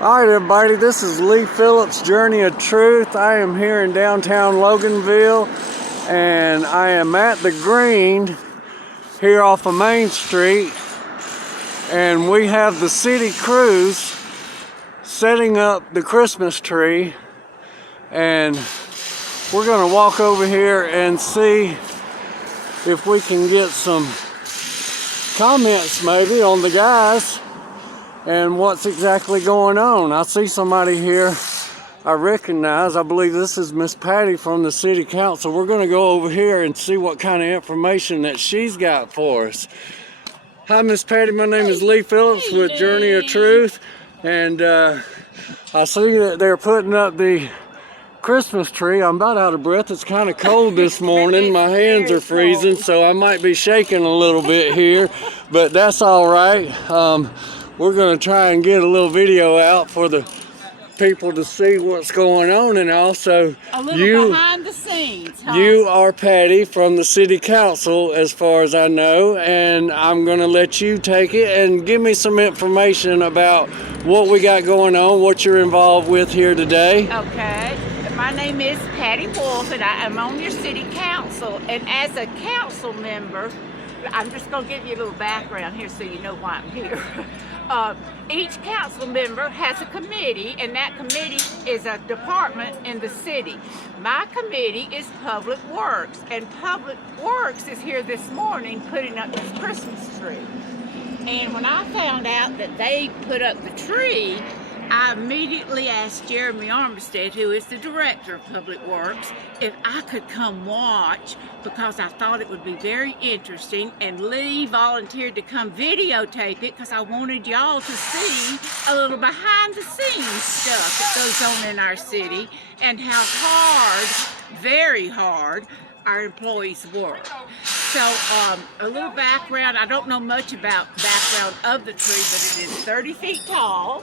All right, everybody, this is Lee Phillips' Journey of Truth. I am here in downtown Loganville, and I am at the Green here off of Main Street, and we have the city crews setting up the Christmas tree, and we're going to walk over here and see if we can get some comments maybe on the guys and what's exactly going on. I see somebody here I recognize. I believe this is Miss Patty from the City Council. We're going to go over here and see what kind of information that she's got for us. Hi, Miss Patty. My name is Lee Phillips with Journey of Truth, and I see that they're putting up the Christmas tree. I'm about out of breath. It's kind of cold this morning. My hands are freezing, so I might be shaking a little bit here, but that's all right. We're going to try and get a little video out for the people to see what's going on, and also a little behind the scenes. Huh? You are Patty from the City Council, as far as I know, and I'm going to let you take it and give me some information about what we got going on, what you're involved with here today. Okay. My name is Patty Wolf, and I am on your City Council, and as a council member, I'm just going to give you a little background here so you know why I'm here. Each council member has a committee, and that committee is a department in the city. My committee is Public Works, and Public Works is here this morning putting up this Christmas tree. And when I found out that they put up the tree, I immediately asked Jeremy Armistead, who is the director of Public Works, if I could come watch, because I thought it would be very interesting, and Lee volunteered to come videotape it because I wanted y'all to see a little behind the scenes stuff that goes on in our city and how hard, very hard, our employees work. So a little background, I don't know much about background of the tree, but it is 30 feet tall.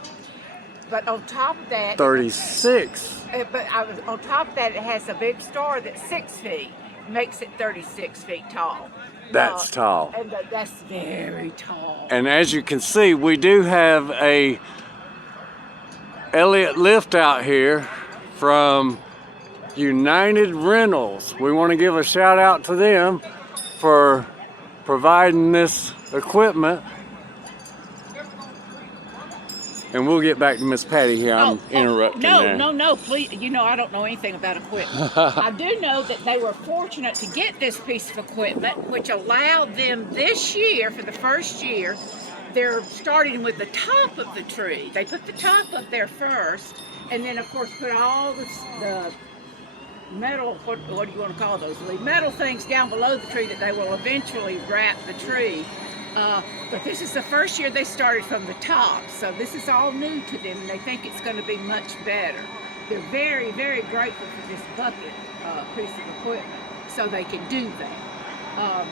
But on top of that, 36. On top of that, it has a big star that's 6 feet, makes it 36 feet tall. That's tall. And that's very tall. And as you can see, we do have a Elliott lift out here from United Rentals. We want to give a shout out to them for providing this equipment. And we'll get back to Miss Patty here. I'm interrupting there. No, please. You know, I don't know anything about equipment. I do know that they were fortunate to get this piece of equipment, which allowed them this year, for the first year, they're starting with the top of the tree. They put the top up there first, and then, of course, put all the metal, what do you want to call those, Lee? Metal things down below the tree that they will eventually wrap the tree. But this is the first year they started from the top, so this is all new to them, and they think it's going to be much better. They're very, very grateful for this bucket piece of equipment, so they can do that.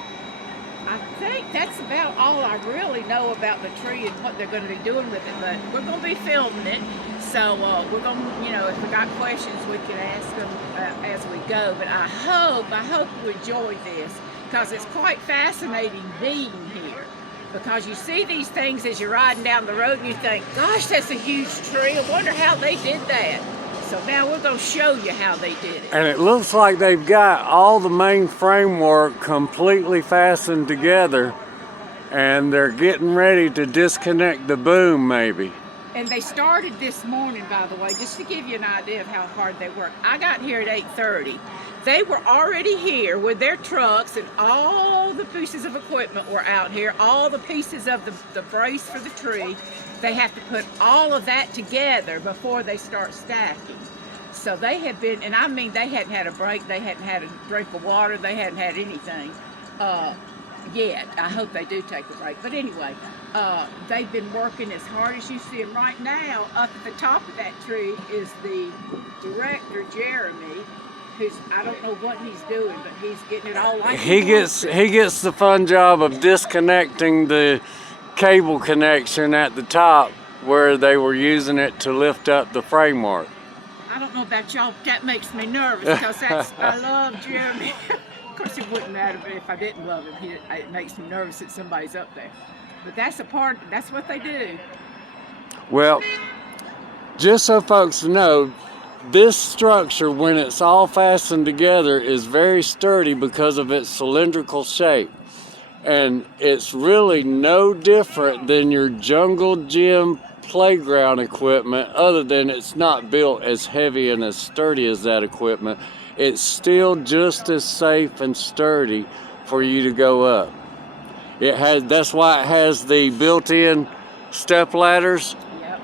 I think that's about all I really know about the tree and what they're going to be doing with it, but we're going to be filming it, so we're going to, you know, if we got questions, we can ask them as we go. But I hope you enjoy this, because it's quite fascinating being here. Because you see these things as you're riding down the road and you think, gosh, that's a huge tree. I wonder how they did that. So now we're going to show you how they did it. And it looks like they've got all the main framework completely fastened together, and they're getting ready to disconnect the boom maybe. And they started this morning, by the way, just to give you an idea of how hard they work. I got here at 8:30. They were already here with their trucks, and all the pieces of equipment were out here, all the pieces of the brace for the tree. They have to put all of that together before they start stacking. So they have been, and I mean, they hadn't had a break, they hadn't had a drink of water, they hadn't had anything yet. I hope they do take a break. But anyway, they've been working as hard as you see them right now. Up at the top of that tree is the director, Jeremy, who's, I don't know what he's doing, but he's getting it all like he gets the fun job of disconnecting the cable connection at the top where they were using it to lift up the framework. I don't know about y'all, but that makes me nervous, because I love Jeremy. Of course, it wouldn't matter, but if I didn't love him, it makes me nervous that somebody's up there. But that's what they do. Well, just so folks know, this structure, when it's all fastened together, is very sturdy because of its cylindrical shape. And it's really no different than your jungle gym playground equipment, other than it's not built as heavy and as sturdy as that equipment. It's still just as safe and sturdy for you to go up. That's why it has the built-in step ladders. Yep.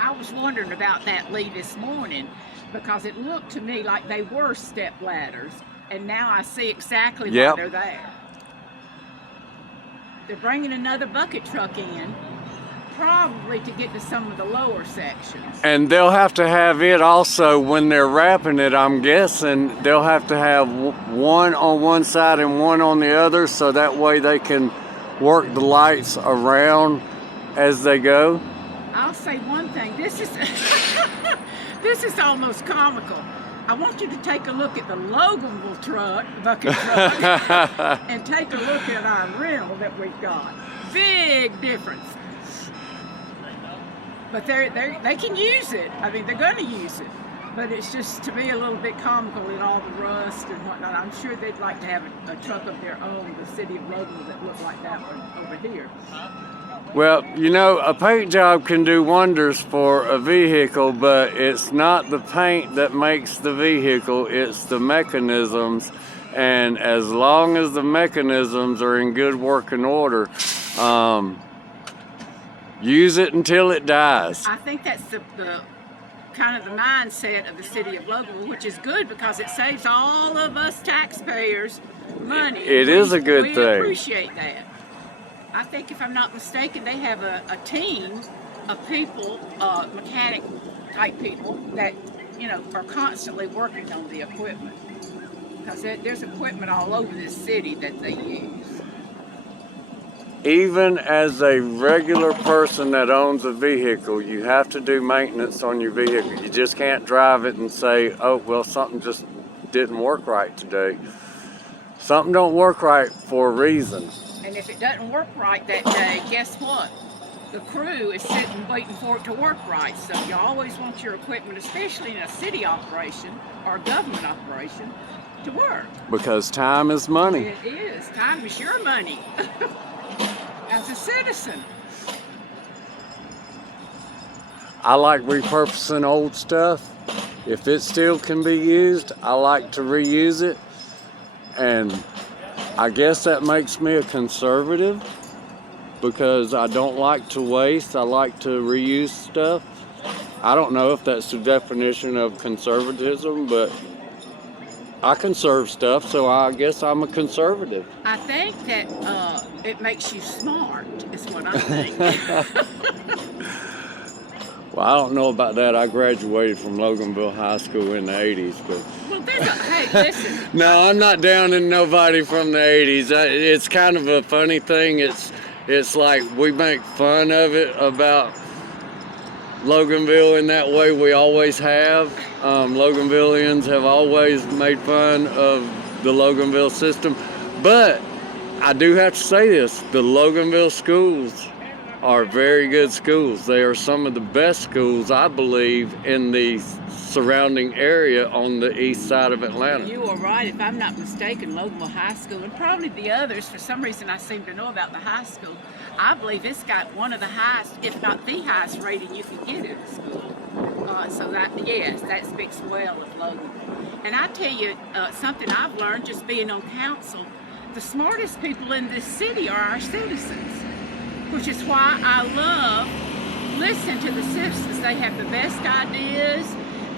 I was wondering about that, Lee, this morning, because it looked to me like they were step ladders, and now I see exactly why they're there. They're bringing another bucket truck in, probably to get to some of the lower sections. And they'll have to have it also when they're wrapping it, I'm guessing. They'll have to have one on one side and one on the other, so that way they can work the lights around as they go. I'll say one thing. This is this is almost comical. I want you to take a look at the Loganville bucket truck, and take a look at our rental that we've got. Big difference. But they can use it. I mean, they're going to use it. But it's just, to me, a little bit comical in all the rust and whatnot. I'm sure they'd like to have a truck of their own, the city of Loganville, that looked like that one over here. Well, you know, a paint job can do wonders for a vehicle, but it's not the paint that makes the vehicle, it's the mechanisms. And as long as the mechanisms are in good working order, use it until it dies. I think that's the kind of the mindset of the city of Loganville, which is good because it saves all of us taxpayers money. It is a good thing. We appreciate that. I think, if I'm not mistaken, they have a team of people, mechanic type people that, you know, are constantly working on the equipment. Because there's equipment all over this city that they use. Even as a regular person that owns a vehicle, you have to do maintenance on your vehicle. You just can't drive it and say, oh, well, something just didn't work right today. Something don't work right for a reason. And if it doesn't work right that day, guess what? The crew is sitting waiting for it to work right. So you always want your equipment, especially in a city operation or government operation, to work. Because time is money. It is. Time is your money as a citizen. I like repurposing old stuff. If it still can be used, I like to reuse it. And I guess that makes me a conservative, because I don't like to waste. I like to reuse stuff. I don't know if that's the definition of conservatism, but I conserve stuff, so I guess I'm a conservative. I think that it makes you smart, is what I think. Well, I don't know about that. I graduated from Loganville High School in the 80s, but... Well, hey, listen. No, I'm not down in nobody from the 80s. It's kind of a funny thing. It's like we make fun of it about Loganville in that way. We always have. Loganvillians have always made fun of the Loganville system. But I do have to say this. The Loganville schools are very good schools. They are some of the best schools, I believe, in the surrounding area on the east side of Atlanta. You are right. If I'm not mistaken, Loganville High School, and probably the others, for some reason I seem to know about the high school, I believe it's got one of the highest, if not the highest rating you can get in a school. So that, yes, that speaks well of Loganville. And I tell you, something I've learned just being on council, the smartest people in this city are our citizens, which is why I love listening to the citizens. They have the best ideas.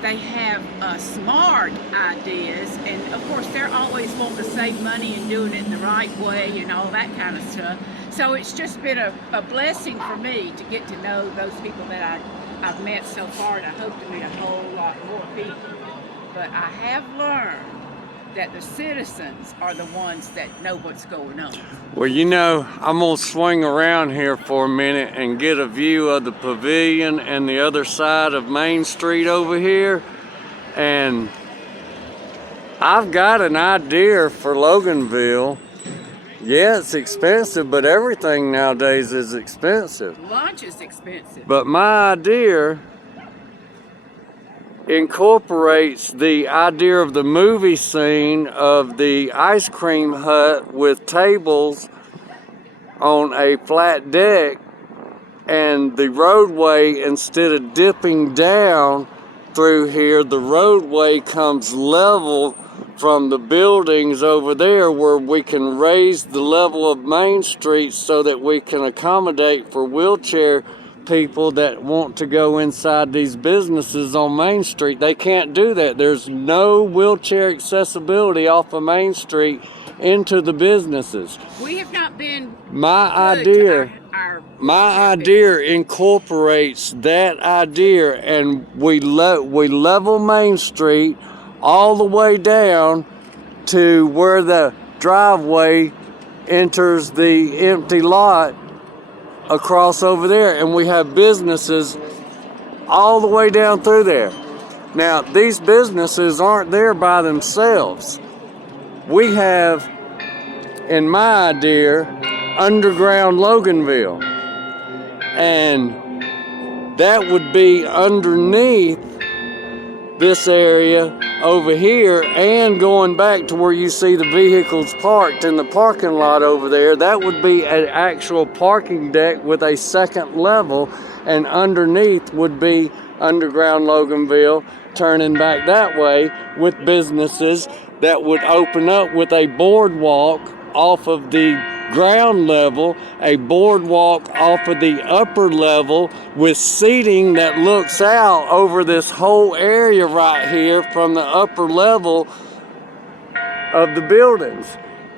They have smart ideas, and of course they're always wanting to save money and doing it in the right way and all that kind of stuff. So it's just been a blessing for me to get to know those people that I've met so far, and I hope to meet a whole lot more people. But I have learned that the citizens are the ones that know what's going on. Well, you know, I'm gonna swing around here for a minute and get a view of the pavilion and the other side of Main Street over here. And I've got an idea for Loganville Yeah, it's expensive, but everything nowadays is expensive. Lunch is expensive. But my idea incorporates the idea of the movie scene of the ice cream hut with tables on a flat deck, and the roadway, instead of dipping down through here, the roadway comes level from the buildings over there, where we can raise the level of Main Street so that we can accommodate for wheelchair people that want to go inside these businesses on Main Street. They can't do that. There's no wheelchair accessibility off of Main Street into the businesses. We have not been My good to idea our business. incorporates that idea, and we level Main Street all the way down to where the driveway enters the empty lot across over there, and we have businesses all the way down through there. Now, these businesses aren't there by themselves. We have, in my idea, underground Loganville, and that would be underneath this area over here, and going back to where you see the vehicles parked in the parking lot over there. That would be an actual parking deck with a second level, and underneath would be underground Loganville, turning back that way with businesses that would open up with a boardwalk off of the ground level, a boardwalk off of the upper level with seating that looks out over this whole area right here from the upper level of the buildings.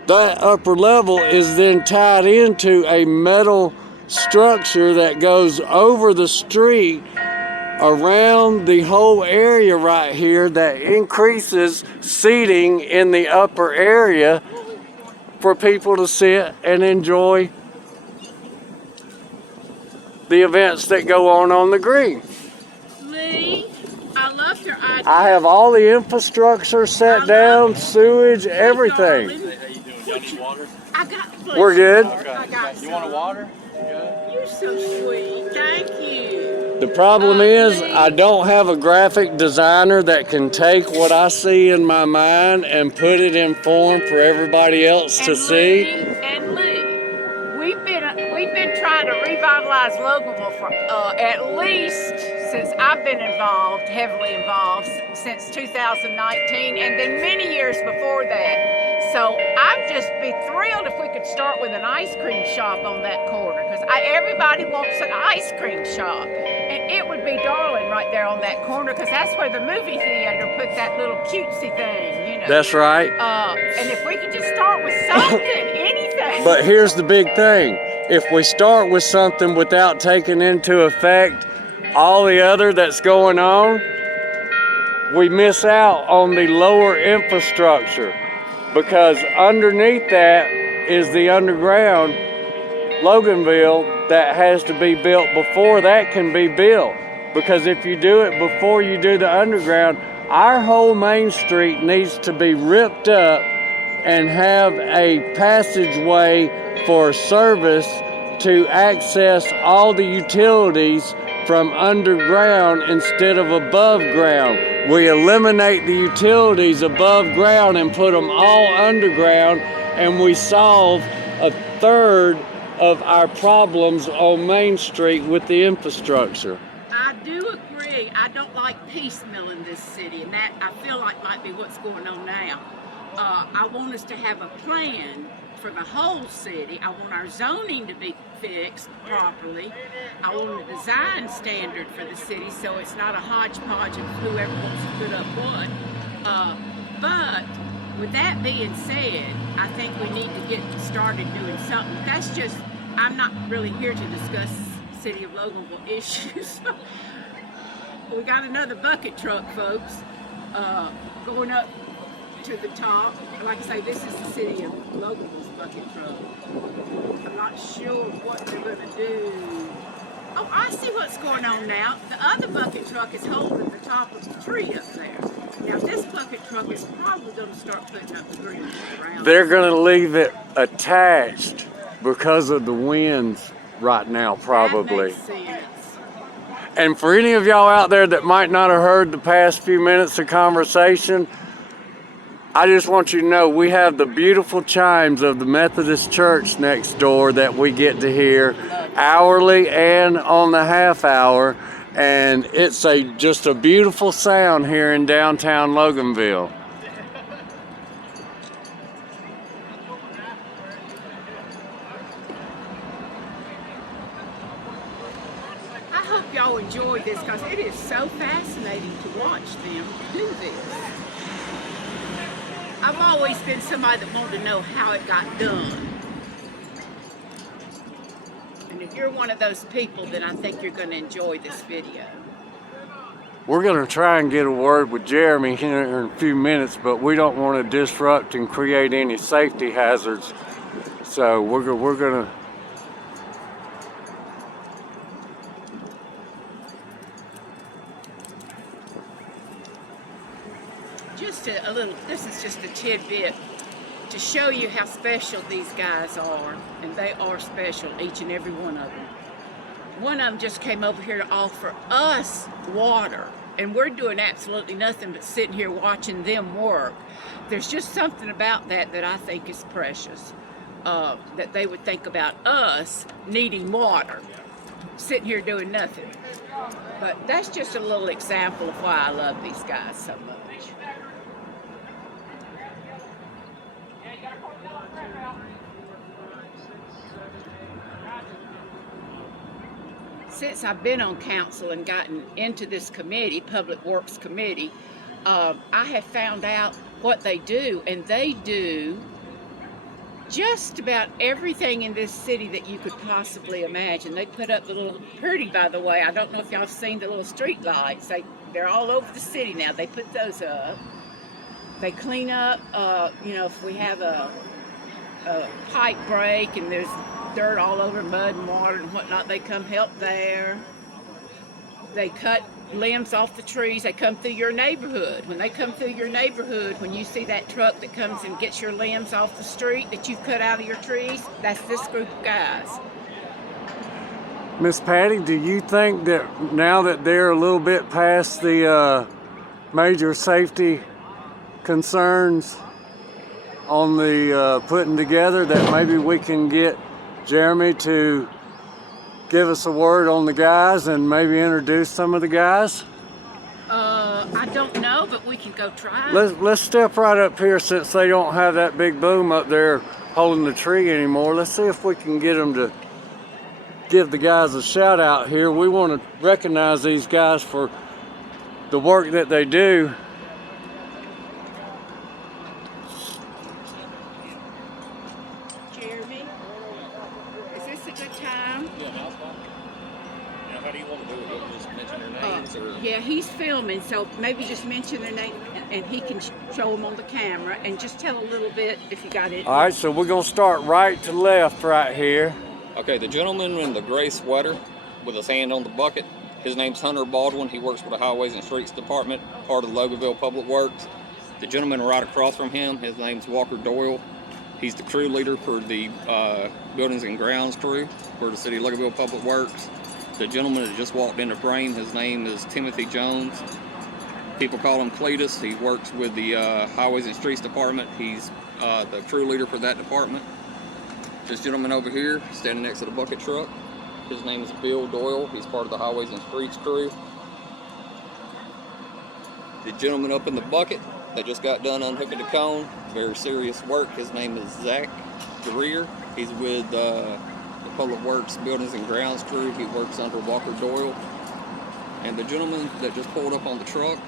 That upper level is then tied into a metal structure that goes over the street around the whole area right here, that increases seating in the upper area for people to sit and enjoy the events that go on the green. Lee, I loved your idea. I have all the infrastructure set down, sewage, everything. How you doing? Y'all need water? I got. We're good. I got. You want a water? You're so sweet. Thank you. The problem is, I don't have a graphic designer that can take what I see in my mind and put it in form for everybody else to see. And Lee, we've been trying to revitalize Loganville for at least since I've been involved, heavily involved, since 2019, and then many years before that. So I'd just be thrilled if we could start with an ice cream shop on that corner, because everybody wants an ice cream shop. And it would be darling right there on that corner, because that's where the movie theater put that little cutesy thing, you know. That's right. And if we could just start with something, anything. But here's the big thing. If we start with something without taking into effect all the other that's going on, we miss out on the lower infrastructure, because underneath that is the underground Loganville that has to be built before that can be built. Because if you do it before you do the underground, our whole Main Street needs to be ripped up and have a passageway for service to access all the utilities from underground instead of above ground. We eliminate the utilities above ground and put them all underground, and we solve a third of our problems on Main Street with the infrastructure. I do agree. I don't like piecemeal in this city, and that I feel like might be what's going on now. I want us to have a plan for the whole city. I want our zoning to be fixed properly. I want a design standard for the city so it's not a hodgepodge of whoever wants to put up what. But with that being said, I think we need to get started doing something. That's just, I'm not really here to discuss City of Loganville issues. We got another bucket truck, folks, going up to the top. Like I say, this is the City of Loganville's bucket truck. I'm not sure what they're going to do. Oh, I see what's going on now. The other bucket truck is holding the top of the tree up there. Now this bucket truck is probably going to start putting up the green around. They're going to leave it attached because of the winds right now, probably. That makes sense. And for any of y'all out there that might not have heard the past few minutes of conversation, I just want you to know we have the beautiful chimes of the Methodist Church next door that we get to hear hourly and on the half hour. And it's just a beautiful sound here in downtown Loganville. I hope y'all enjoyed this because it is so fascinating to watch them do this. I've always been somebody that wanted to know how it got done. And if you're one of those people, then I think you're going to enjoy this video. We're going to try and get a word with Jeremy here in a few minutes, but we don't want to disrupt and create any safety hazards. So we're going to... Just a little, this is just a tidbit to show you how special these guys are, and they are special, each and every one of them. One of them just came over here to offer us water, and we're doing absolutely nothing but sitting here watching them work. There's just something about that that I think is precious, that they would think about us needing water, sitting here doing nothing. But that's just a little example of why I love these guys so much. Since I've been on council and gotten into this committee, Public Works Committee, I have found out what they do, and they do just about everything in this city that you could possibly imagine. They put up the little, pretty by the way, I don't know if y'all have seen the little street lights. They're all over the city now. They put those up. They clean up, you know, if we have a pipe break and there's dirt all over, mud and water and whatnot, they come help there. They cut limbs off the trees. They come through your neighborhood. When they come through your neighborhood, when you see that truck that comes and gets your limbs off the street that you've cut out of your trees, that's this group of guys. Miss Patty, do you think that now that they're a little bit past the major safety concerns on the putting together, that maybe we can get Jeremy to give us a word on the guys and maybe introduce some of the guys? I don't know, but we can go try. Let's step right up here since they don't have that big boom up there holding the tree anymore. Let's see if we can get them to give the guys a shout out here. We want to recognize these guys for the work that they do. Jeremy, is this a good time? Yeah, how's fun? Now, how do you want to do it? You want to just mention their names, or? Yeah, he's filming, so maybe just mention their name and he can show them on the camera and just tell a little bit if you got it. All right, so we're going to start right to left right here. Okay, the gentleman in the gray sweater with his hand on the bucket, his name's Hunter Baldwin. He works for the Highways and Streets Department, part of the Loganville Public Works. The gentleman right across from him, his name's Walker Doyle. He's the crew leader for the Buildings and Grounds crew for the City of Loganville Public Works. The gentleman that just walked into frame, his name is Timothy Jones. People call him Cletus. He works with the Highways and Streets Department. He's the crew leader for that department. This gentleman over here, standing next to the bucket truck, his name is Bill Doyle. He's part of the Highways and Streets crew. The gentleman up in the bucket that just got done unhooking the cone, very serious work. His name is Zach Greer. He's with the Public Works Buildings and Grounds crew. He works under Walker Doyle. And the gentleman that just pulled up on the truck,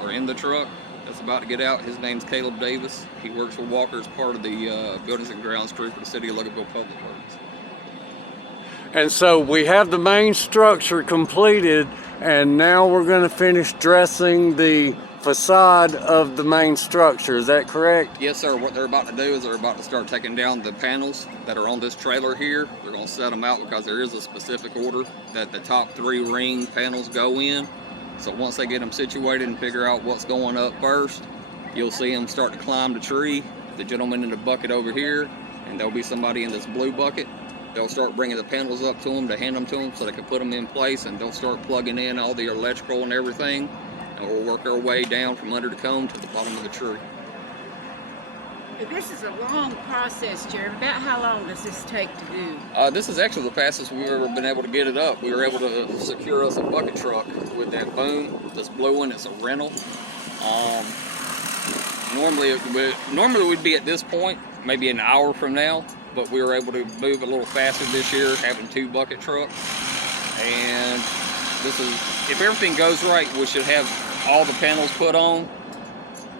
or in the truck, that's about to get out, his name's Caleb Davis. He works for Walker as part of the Buildings and Grounds crew for the City of Loganville Public Works. And so we have the main structure completed, and now we're going to finish dressing the facade of the main structure. Is that correct? Yes, sir. What they're about to do is they're about to start taking down the panels that are on this trailer here. They're going to set them out because there is a specific order that the top 3 ring panels go in. So once they get them situated and figure out what's going up first, you'll see them start to climb the tree. The gentleman in the bucket over here, and there'll be somebody in this blue bucket. They'll start bringing the panels up to them to hand them to them so they can put them in place, and they'll start plugging in all the electrical and everything. And we'll work our way down from under the cone to the bottom of the tree. This is a long process, Jeremy. About how long does this take to do? This is actually the fastest we've ever been able to get it up. We were able to secure us a bucket truck with that boom. This blue one, it's a rental. Normally we'd be at this point maybe an hour from now, but we were able to move a little faster this year, having 2 bucket trucks. And this is, if everything goes right, we should have all the panels put on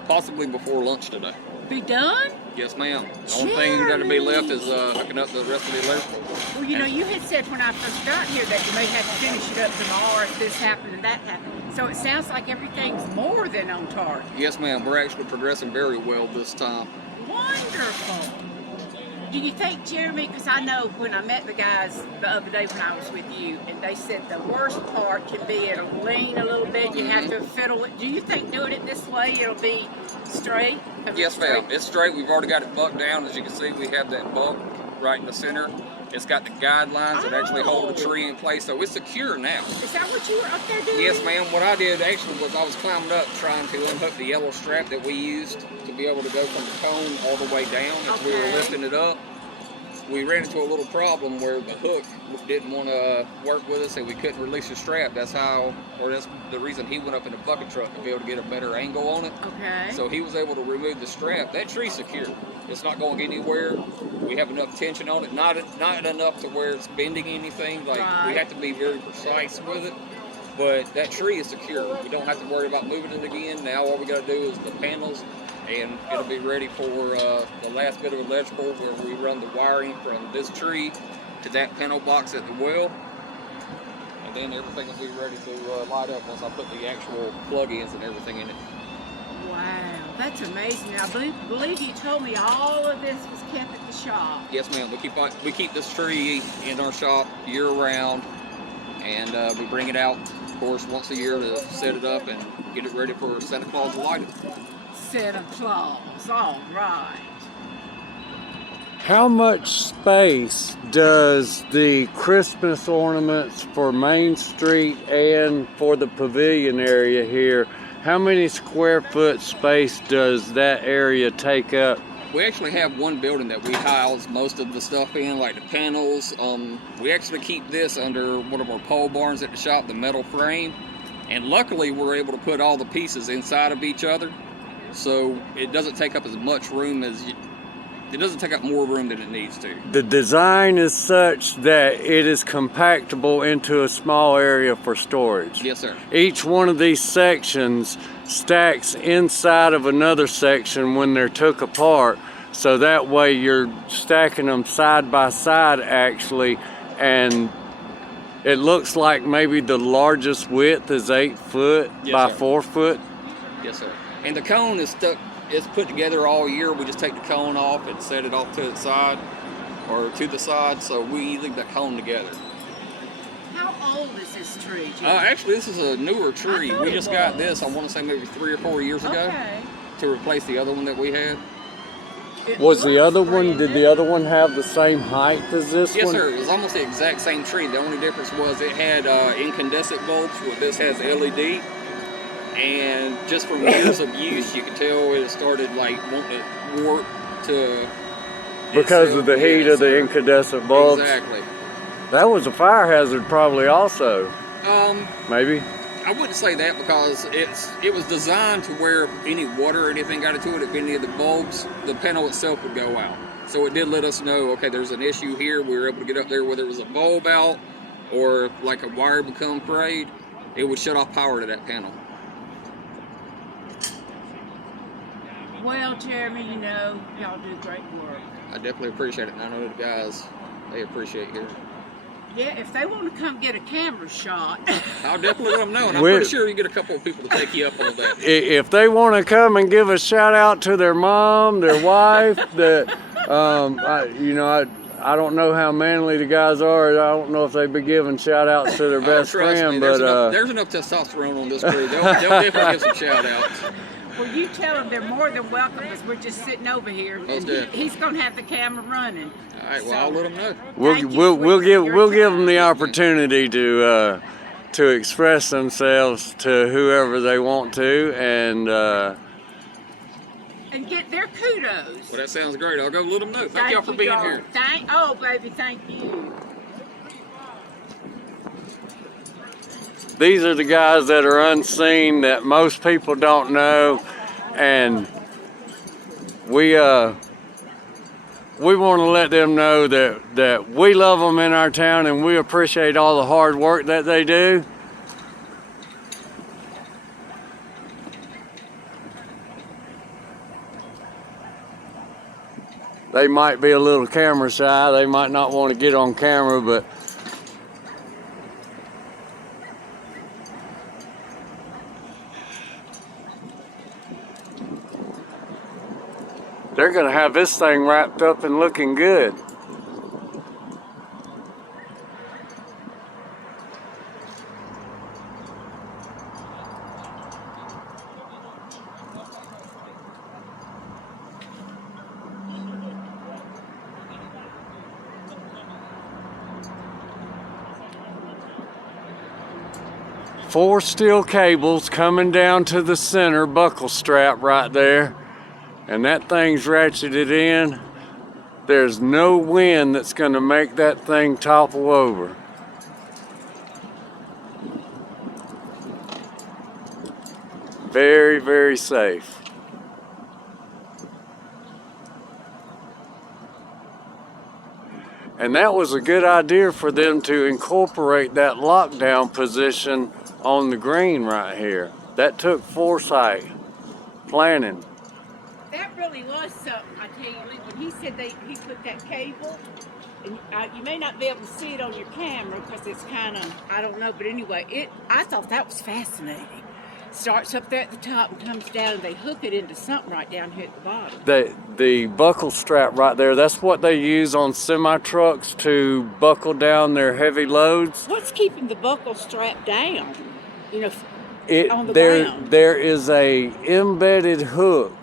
possibly before lunch today. Be done? Yes, ma'am. The only thing that to be left is hooking up the rest of the electrical. Well, you know, you had said when I first got here that you may have to finish it up tomorrow if this happened and that happened. So it sounds like everything's more than on target. Yes, ma'am. We're actually progressing very well this time. Wonderful. Do you think, Jeremy, because I know when I met the guys the other day when I was with you, and they said the worst part can be it'll lean a little bit, you have to fiddle it. Do you think doing it this way it'll be straight? Yes, ma'am. It's straight. We've already got it bucked down. As you can see, we have that buck right in the center. It's got the guidelines that actually hold the tree in place, so it's secure now. Is that what you were up there doing? Yes, ma'am. What I did actually was I was climbing up trying to unhook the yellow strap that we used to be able to go from the cone all the way down as we were lifting it up. We ran into a little problem where the hook didn't want to work with us and we couldn't release the strap. That's the reason he went up in the bucket truck to be able to get a better angle on it. Okay. So he was able to remove the strap. That tree's secure. It's not going anywhere. We have enough tension on it, not enough to where it's bending anything. Like we have to be very precise with it. But that tree is secure. We don't have to worry about moving it again. Now all we got to do is the panels, and it'll be ready for the last bit of electrical where we run the wiring from this tree to that panel box at the well. And then everything will be ready to light up once I put the actual plug-ins and everything in it. Wow, that's amazing. Now, I believe you told me all of this was kept at the shop. Yes, ma'am. We keep this tree in our shop year-round, and we bring it out, of course, once a year to set it up and get it ready for Santa Claus to light it. Santa Claus, all right. How much space does the Christmas ornaments for Main Street and for the pavilion area here, how many square foot space does that area take up? We actually have one building that we house most of the stuff in, like the panels. We actually keep this under one of our pole barns at the shop, the metal frame. And luckily we're able to put all the pieces inside of each other. So it doesn't take up as much room it doesn't take up more room than it needs to. The design is such that it is compactable into a small area for storage. Yes, sir. Each one of these sections stacks inside of another section when they're took apart, so that way you're stacking them side by side actually, and it looks like maybe the largest width is 8 foot by 4 foot. Yes, sir. And the cone is stuck. It's put together all year. We just take the cone off and set it off to the side, or to the side, so we leave that cone together. How old is this tree, Jim? Actually, this is a newer tree. We just got this, I want to say maybe 3 or 4 years ago, to replace the other one that we had. Was the other one, did the other one have the same height as this one? Yes, sir. It was almost the exact same tree. The only difference was it had incandescent bulbs, where this has LED. And just from years of use, you can tell it started like wanting to warp to. Because of the heat of the incandescent bulbs? Exactly. That was a fire hazard probably also. Maybe? I wouldn't say that, because it was designed to where if any water or anything got into it, if any of the bulbs, the panel itself would go out. So it did let us know, okay, there's an issue here. We were able to get up there, whether it was a bulb out or like a wire become frayed, it would shut off power to that panel. Well, Jeremy, you know, y'all do great work. I definitely appreciate it, and I know the guys, they appreciate it. Yeah, if they want to come get a camera shot. I'll definitely let them know, and I'm pretty sure you get a couple of people to take you up on that. If they want to come and give a shout out to their mom, their wife, I don't know how manly the guys are. I don't know if they'd be giving shout outs to their best friend, me, but there's enough testosterone on this crew. They'll definitely give some shout outs. Well, you tell them they're more than welcome because we're just sitting over here. And he's going to have the camera running. All right, well, I'll let them know. We'll give them the opportunity to express themselves to whoever they want to, and get their kudos. Well, that sounds great. I'll go let them know. Thank y'all for being here. Oh, baby, thank you. These are the guys that are unseen that most people don't know, and we want to let them know that we love them in our town and we appreciate all the hard work that they do. They might be a little camera shy. They might not want to get on camera, but they're going to have this thing wrapped up and looking good. Four steel cables coming down to the center buckle strap right there. And that thing's ratcheted in. There's no wind that's going to make that thing topple over. Very, very safe. And that was a good idea for them to incorporate that lockdown position on the green right here. That took foresight, planning. That really was something, I tell you, when he said he put that cable, and you may not be able to see it on your camera because it's kind of, I don't know, but anyway, I thought that was fascinating. Starts up there at the top and comes down, and they hook it into something right down here at the bottom. The buckle strap right there, that's what they use on semi-trucks to buckle down their heavy loads. What's keeping the buckle strap down, on the ground? There is a embedded hook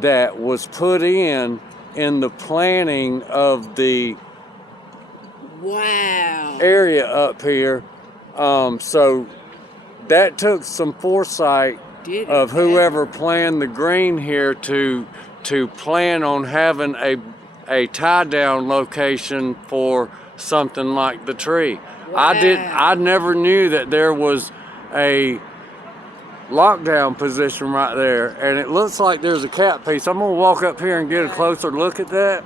that was put in the planning of the area up here. So that took some foresight of whoever planned the green here to plan on having a tie down location for something like the tree. Wow. I never knew that there was a lockdown position right there, and it looks like there's a cap piece. I'm gonna walk up here and get a closer look at that.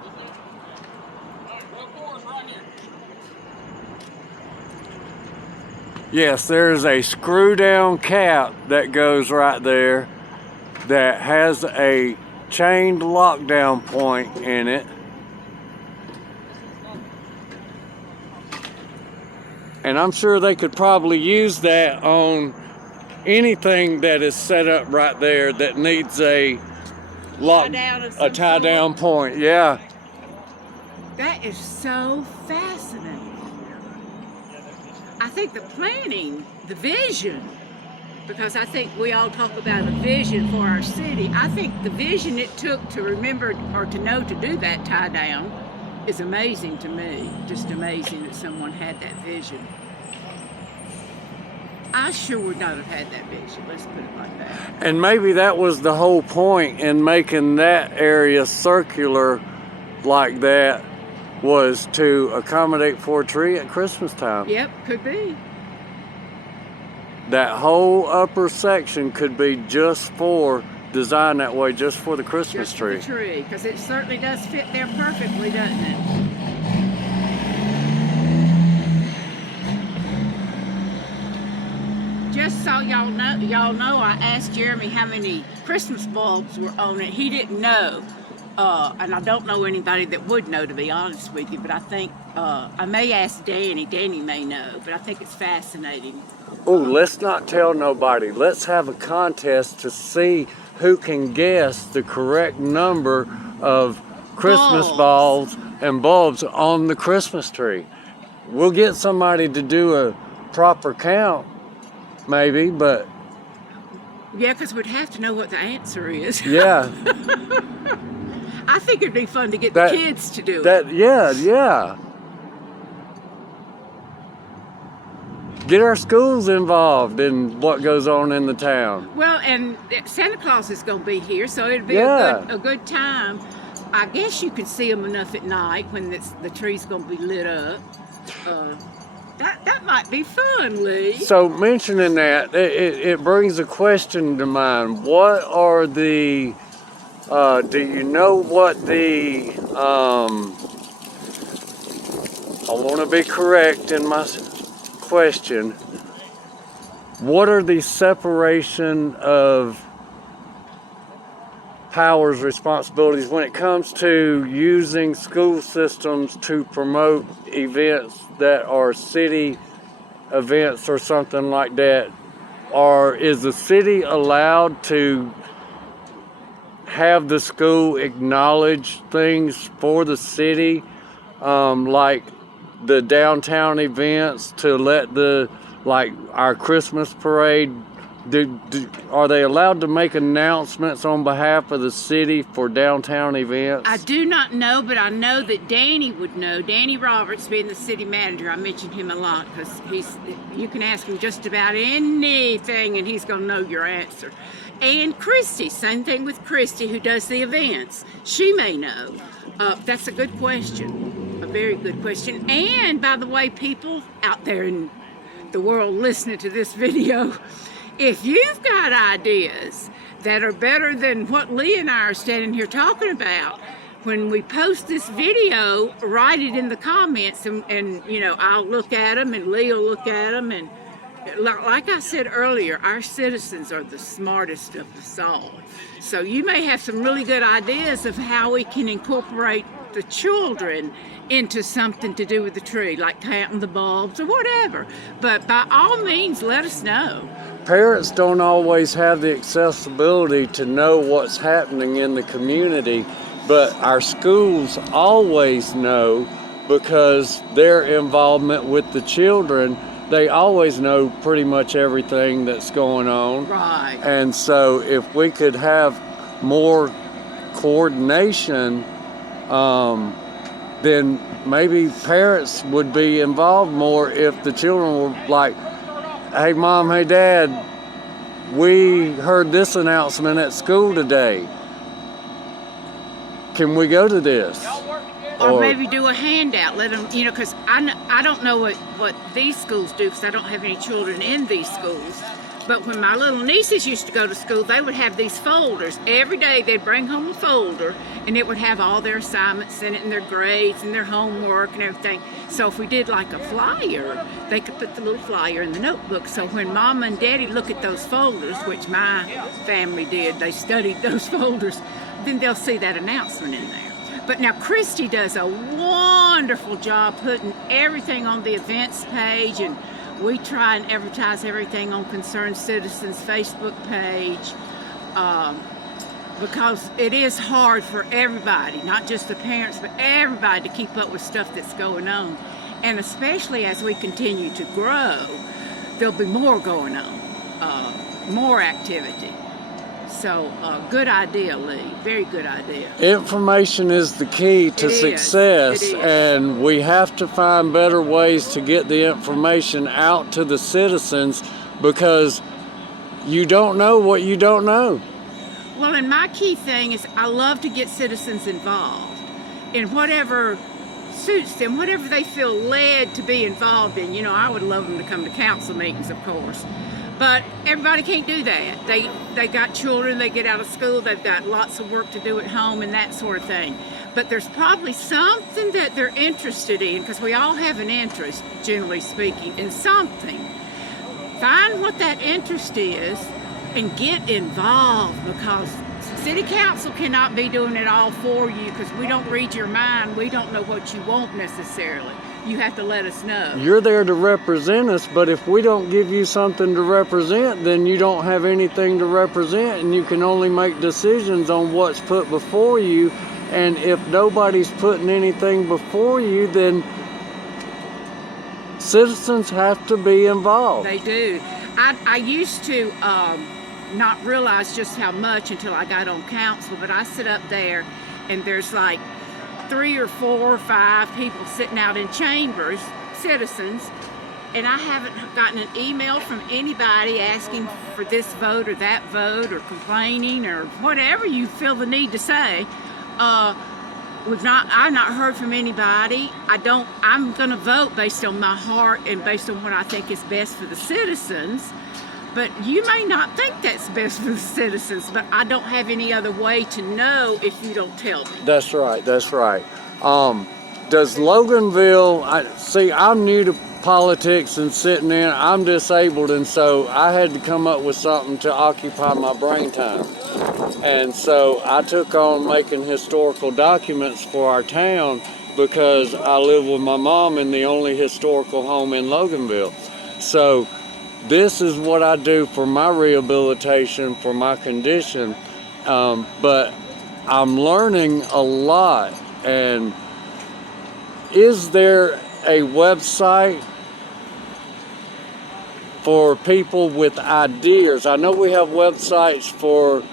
Yes, there's a screw down cap that goes right there that has a chained lockdown point in it. And I'm sure they could probably use that on anything that is set up right there that needs a tie down point. Yeah. That is so fascinating. I think the planning, the vision, because I think we all talk about a vision for our city. I think the vision it took to remember or to know to do that tie down is amazing to me. Just amazing that someone had that vision. I sure would not have had that vision, let's put it like that. And maybe that was the whole point in making that area circular like that, was to accommodate for a tree at Christmas time. Yep, could be. That whole upper section could be just designed that way, just for the Christmas tree. Just for the tree, because it certainly does fit there perfectly, doesn't it? Just so y'all know, I asked Jeremy how many Christmas bulbs were on it. He didn't know. And I don't know anybody that would know, to be honest with you, but I think, I may ask Danny. Danny may know, but I think it's fascinating. Oh, let's not tell nobody. Let's have a contest to see who can guess the correct number of Christmas balls and bulbs on the Christmas tree. We'll get somebody to do a proper count, maybe, but Yeah, because we'd have to know what the answer is. yeah, I think it'd be fun to get That- the kids to do it. yeah. Get our schools involved in what goes on in the town. Well, and Santa Claus is going to be here, so it'd be Yeah. a good time. I guess you could see them enough at night when the tree's going to be lit up. That might be fun, Lee. So mentioning that, it brings a question to mind. What are the, do you know what the, I want to be correct in my question. What are the separation of powers, responsibilities when it comes to using school systems to promote events that are city events or something like that? Or is the city allowed to have the school acknowledge things for the city, like the downtown events, to let like our Christmas parade? Are they allowed to make announcements on behalf of the city for downtown events? I do not know, but I know that Danny would know. Danny Roberts, being the city manager, I mentioned him a lot because you can ask him just about anything and he's going to know your answer. And Christy, same thing with Christy, who does the events. She may know. That's a good question, a very good question. And by the way, people out there in the world listening to this video, if you've got ideas that are better than what Lee and I are standing here talking about, when we post this video, write it in the comments, and you know, I'll look at them and Lee will look at them. And like I said earlier, our citizens are the smartest of us all. So you may have some really good ideas of how we can incorporate the children into something to do with the tree, like counting the bulbs or whatever. But by all means, let us know. Parents don't always have the accessibility to know what's happening in the community, but our schools always know because their involvement with the children. They always know pretty much everything that's going on. Right. And so if we could have more coordination, then maybe parents would be involved more if the children were like, hey mom, hey dad, we heard this announcement at school today. Can we go to this? Or maybe do a handout, let them, you know, because I don't know what these schools do because I don't have any children in these schools. But when my little nieces used to go to school, they would have these folders. Every day they'd bring home a folder and it would have all their assignments in it and their grades and their homework and everything. So if we did like a flyer, they could put the little flyer in the notebook. So when mom and daddy look at those folders, which my family did, they studied those folders, then they'll see that announcement in there. But now Christy does a wonderful job putting everything on the events page, and we try and advertise everything on Concerned Citizens Facebook page, because it is hard for everybody, not just the parents, but everybody to keep up with stuff that's going on. And especially as we continue to grow, there'll be more going on, more activity. So, good idea, Lee. Very good idea. Information is the key to success, and we have to find better ways to get the information out to the citizens because you don't know what you don't know. Well, and my key thing is I love to get citizens involved in whatever suits them, whatever they feel led to be involved in. You know, I would love them to come to council meetings, of course. But everybody can't do that. They got children, they get out of school, they've got lots of work to do at home and that sort of thing. But there's probably something that they're interested in, because we all have an interest, generally speaking, in something. Find what that interest is and get involved, because city council cannot be doing it all for you, because we don't read your mind. We don't know what you want necessarily. You have to let us know. You're there to represent us, but if we don't give you something to represent, then you don't have anything to represent, and you can only make decisions on what's put before you, And if nobody's putting anything before you, then citizens have to be involved. They do. I used to not realize just how much until I got on council, but I sit up there and there's like 3 or 4 or 5 people sitting out in chambers, citizens, and I haven't gotten an email from anybody asking for this vote or that vote or complaining or whatever you feel the need to say. I've not heard from anybody. I'm gonna vote based on my heart and based on what I think is best for the citizens. But you may not think that's best for the citizens, but I don't have any other way to know if you don't tell me. That's right, that's right. Does Loganville, I'm new to politics and sitting in, I'm disabled, and so I had to come up with something to occupy my brain time. And so I took on making historical documents for our town because I live with my mom in the only historical home in Loganville. So this is what I do for my rehabilitation, for my condition, but I'm learning a lot. And is there a website for people with ideas? I know we have websites for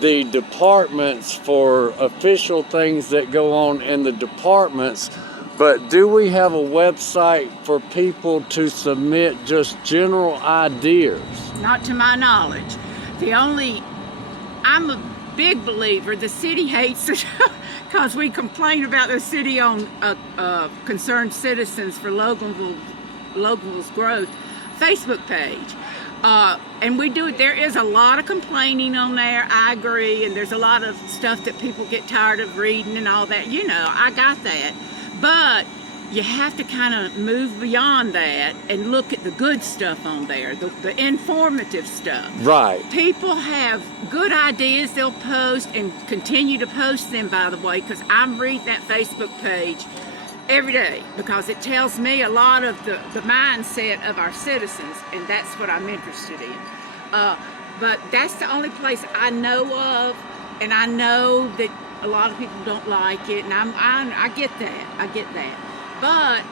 the departments, for official things that go on in the departments, but do we have a website for people to submit just general ideas? Not to my knowledge. I'm a big believer, the city hates it because we complain about the city on Concerned Citizens for Loganville's Growth Facebook page. And we do, there is a lot of complaining on there, I agree, and there's a lot of stuff that people get tired of reading and all that, I got that. But you have to kind of move beyond that and look at the good stuff on there, the informative stuff. Right. People have good ideas they'll post and continue to post them, by the way, because I'm reading that Facebook page every day because it tells me a lot of the mindset of our citizens, and that's what I'm interested in. But that's the only place I know of, and I know that a lot of people don't like it, and I get that. But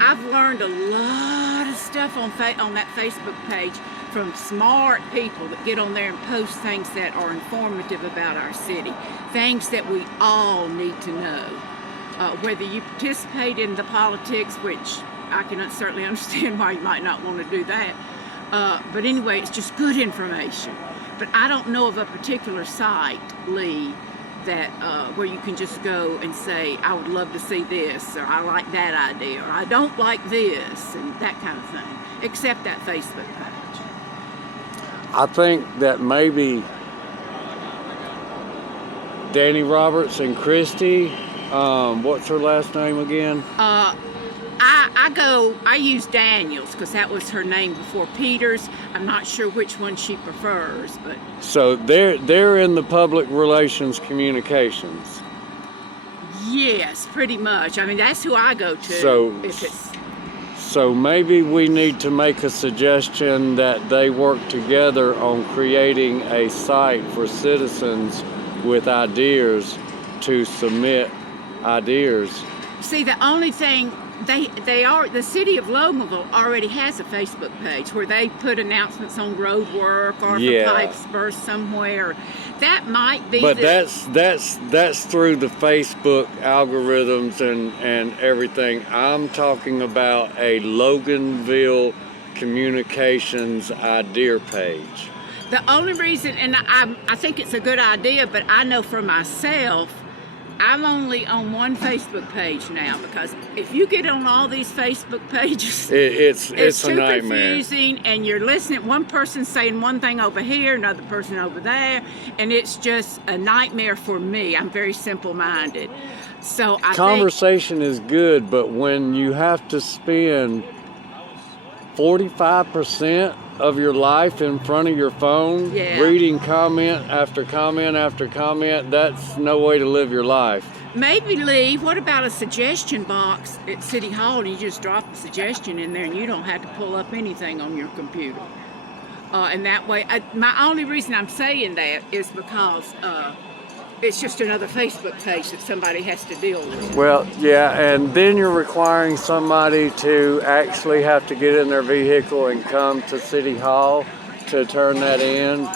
I've learned a lot of stuff on that Facebook page from smart people that get on there and post things that are informative about our city, things that we all need to know. Whether you participate in the politics, which I can certainly understand why you might not want to do that. But anyway, it's just good information. But I don't know of a particular site, Lee, that where you can just go and say, I would love to see this, or I like that idea, or I don't like this, and that kind of thing, except that Facebook page. I think that maybe Danny Roberts and Christie, what's her last name again? I use Daniels because that was her name before Peters. I'm not sure which one she prefers, but so they're in the public relations communications. Yes, pretty much. I mean, that's who I go to. So maybe we need to make a suggestion that they work together on creating a site for citizens with ideas to submit ideas. See, the only thing the city of Loganville already has a Facebook page where they put announcements on road work or if a pipes burst somewhere. That might be. But that's through the Facebook algorithms and everything. I'm talking about a Loganville communications idea page. The only reason, and I think it's a good idea, but I know for myself, I'm only on one Facebook page now because if you get on all these Facebook pages, it's a too nightmare. Confusing, and you're listening. One person saying one thing over here, another person over there, and it's just a nightmare for me. I'm very simple-minded, so conversation is good, but when you have to spend 45% of your life in front of your phone, reading comment after comment after comment, that's no way to live your life. Maybe, Lee, what about a suggestion box at City Hall and you just drop the suggestion in there and you don't have to pull up anything on your computer? And that way, my only reason I'm saying that is because It's just another Facebook page that somebody has to deal with. Well, yeah, and then you're requiring somebody to actually have to get in their vehicle and come to City Hall to turn that in.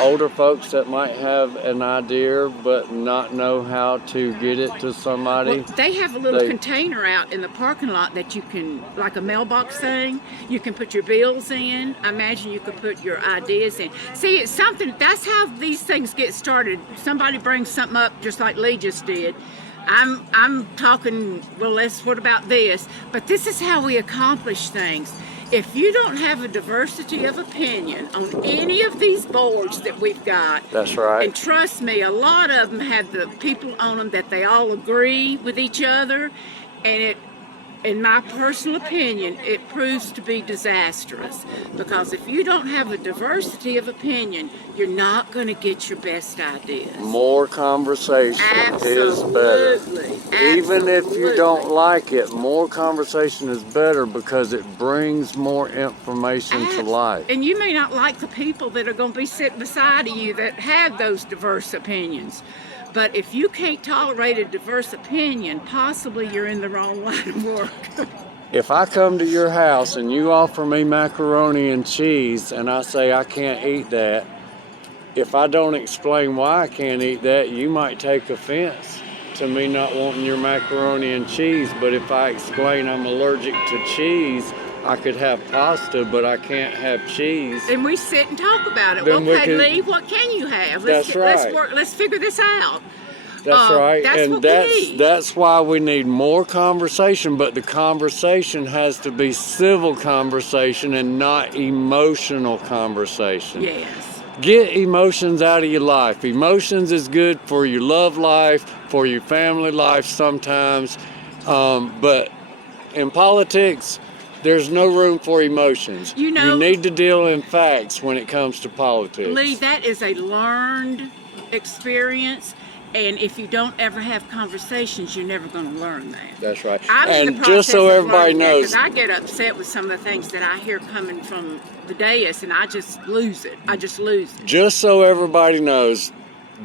Older folks that might have an idea but not know how to get it to somebody. Well, they have a little container out in the parking lot that you can, like a mailbox thing, you can put your bills in. I imagine you could put your ideas in. See, it's something, that's how these things get started. Somebody brings something up just like Lee just did. I'm talking, well, what about this? But this is how we accomplish things. If you don't have a diversity of opinion on any of these boards that we've got, that's right. And trust me, a lot of them have the people on them that they all agree with each other, and in my personal opinion, it proves to be disastrous. Because if you don't have a diversity of opinion, you're not going to get your best ideas. More conversation is better. Even if you don't like it, more conversation is better because it brings more information to life. And you may not like the people that are going to be sitting beside of you that have those diverse opinions. But if you can't tolerate a diverse opinion, possibly you're in the wrong line of work. If I come to your house and you offer me macaroni and cheese and I say I can't eat that, if I don't explain why I can't eat that, you might take offense to me not wanting your macaroni and cheese. But if I explain I'm allergic to cheese, I could have pasta, but I can't have cheese. And we sit and talk about it. Then Okay, Lee, what can you have? That's right. Let's figure this out. That's right. And that's why we need more conversation, but the conversation has to be civil conversation and not emotional conversation. Yes. Get emotions out of your life. Emotions is good for your love life, for your family life sometimes, but in politics, there's no room for emotions. You need to deal in facts when it comes to politics. Lee, that is a learned experience, and if you don't ever have conversations, you're never going to learn that. That's right. I'm in the And just so process of everybody learning that, knows, 'cause I get upset with some of the things that I hear coming from the dais, and I just lose it. Just so everybody knows,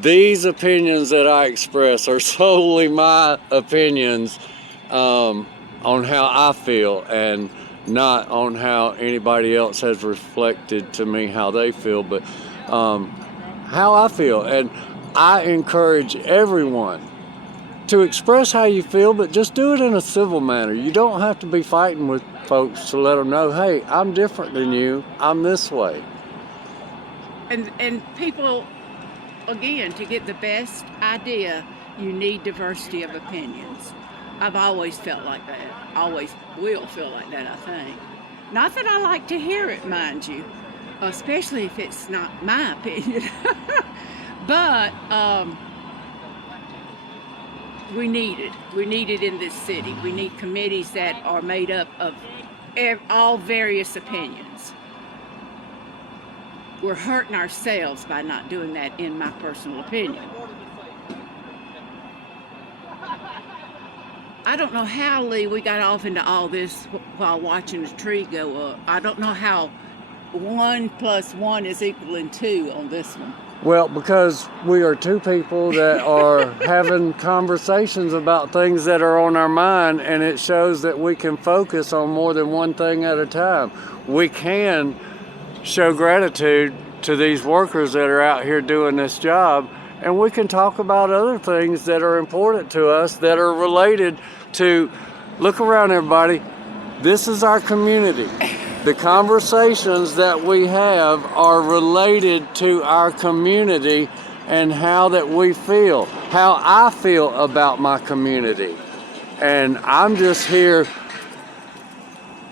these opinions that I express are solely my opinions on how I feel, and not on how anybody else has reflected to me how they feel, but how I feel. And I encourage everyone to express how you feel, but just do it in a civil manner. You don't have to be fighting with folks to let them know, hey, I'm different than you, I'm this way. And people, again, to get the best idea, you need diversity of opinions. I've always felt like that. Always will feel like that, I think. Not that I like to hear it, mind you, especially if it's not my opinion. But we need it. We need it in this city. We need committees that are made up of all various opinions. We're hurting ourselves by not doing that, in my personal opinion. I don't know how, Lee, we got off into all this while watching the tree go up. I don't know how 1 + 1 is equaling 2 on this one. Well, because we are two people that are having conversations about things that are on our mind, and it shows that we can focus on more than one thing at a time. We can show gratitude to these workers that are out here doing this job, and we can talk about other things that are important to us that are related to, look around everybody, this is our community. The conversations that we have are related to our community and how that we feel, how I feel about my community. And I'm just here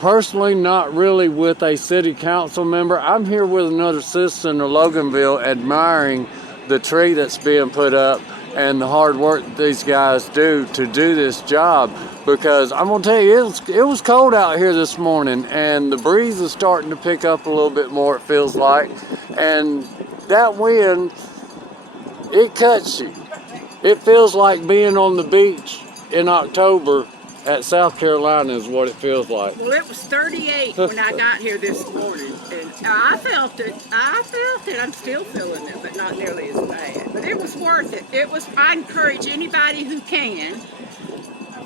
personally, not really with a city council member. I'm here with another citizen of Loganville, admiring the tree that's being put up and the hard work that these guys do to do this job. Because I'm gonna tell you, it was cold out here this morning, and the breeze is starting to pick up a little bit more, it feels like. And that wind, it cuts you. It feels like being on the beach in October at South Carolina is what it feels like. Well, it was 38 when I got here this morning, and I felt it. I'm still feeling it, but not nearly as bad. But it was worth it. I encourage anybody who can.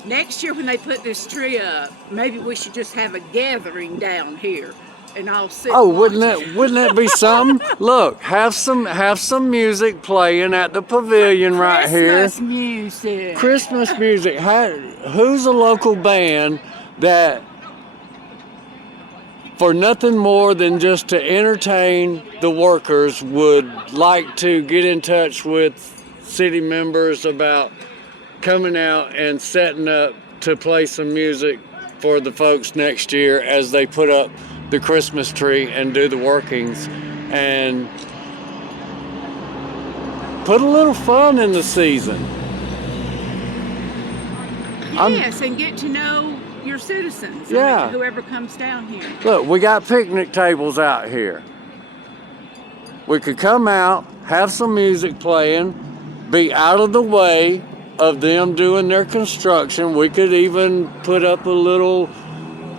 Next year when they put this tree up, maybe we should just have a gathering down here. And I'll sit. Oh, wouldn't that be something? Look, have some music playing at the pavilion right here. Christmas music. Christmas music. Who's a local band that, for nothing more than just to entertain the workers, would like to get in touch with city members about coming out and setting up to play some music for the folks next year as they put up the Christmas tree and do the workings and put a little fun in the season. Yes, and get to know your citizens. Yeah. I mean, whoever comes down here. Look, we got picnic tables out here. We could come out, have some music playing, be out of the way of them doing their construction. We could even put up a little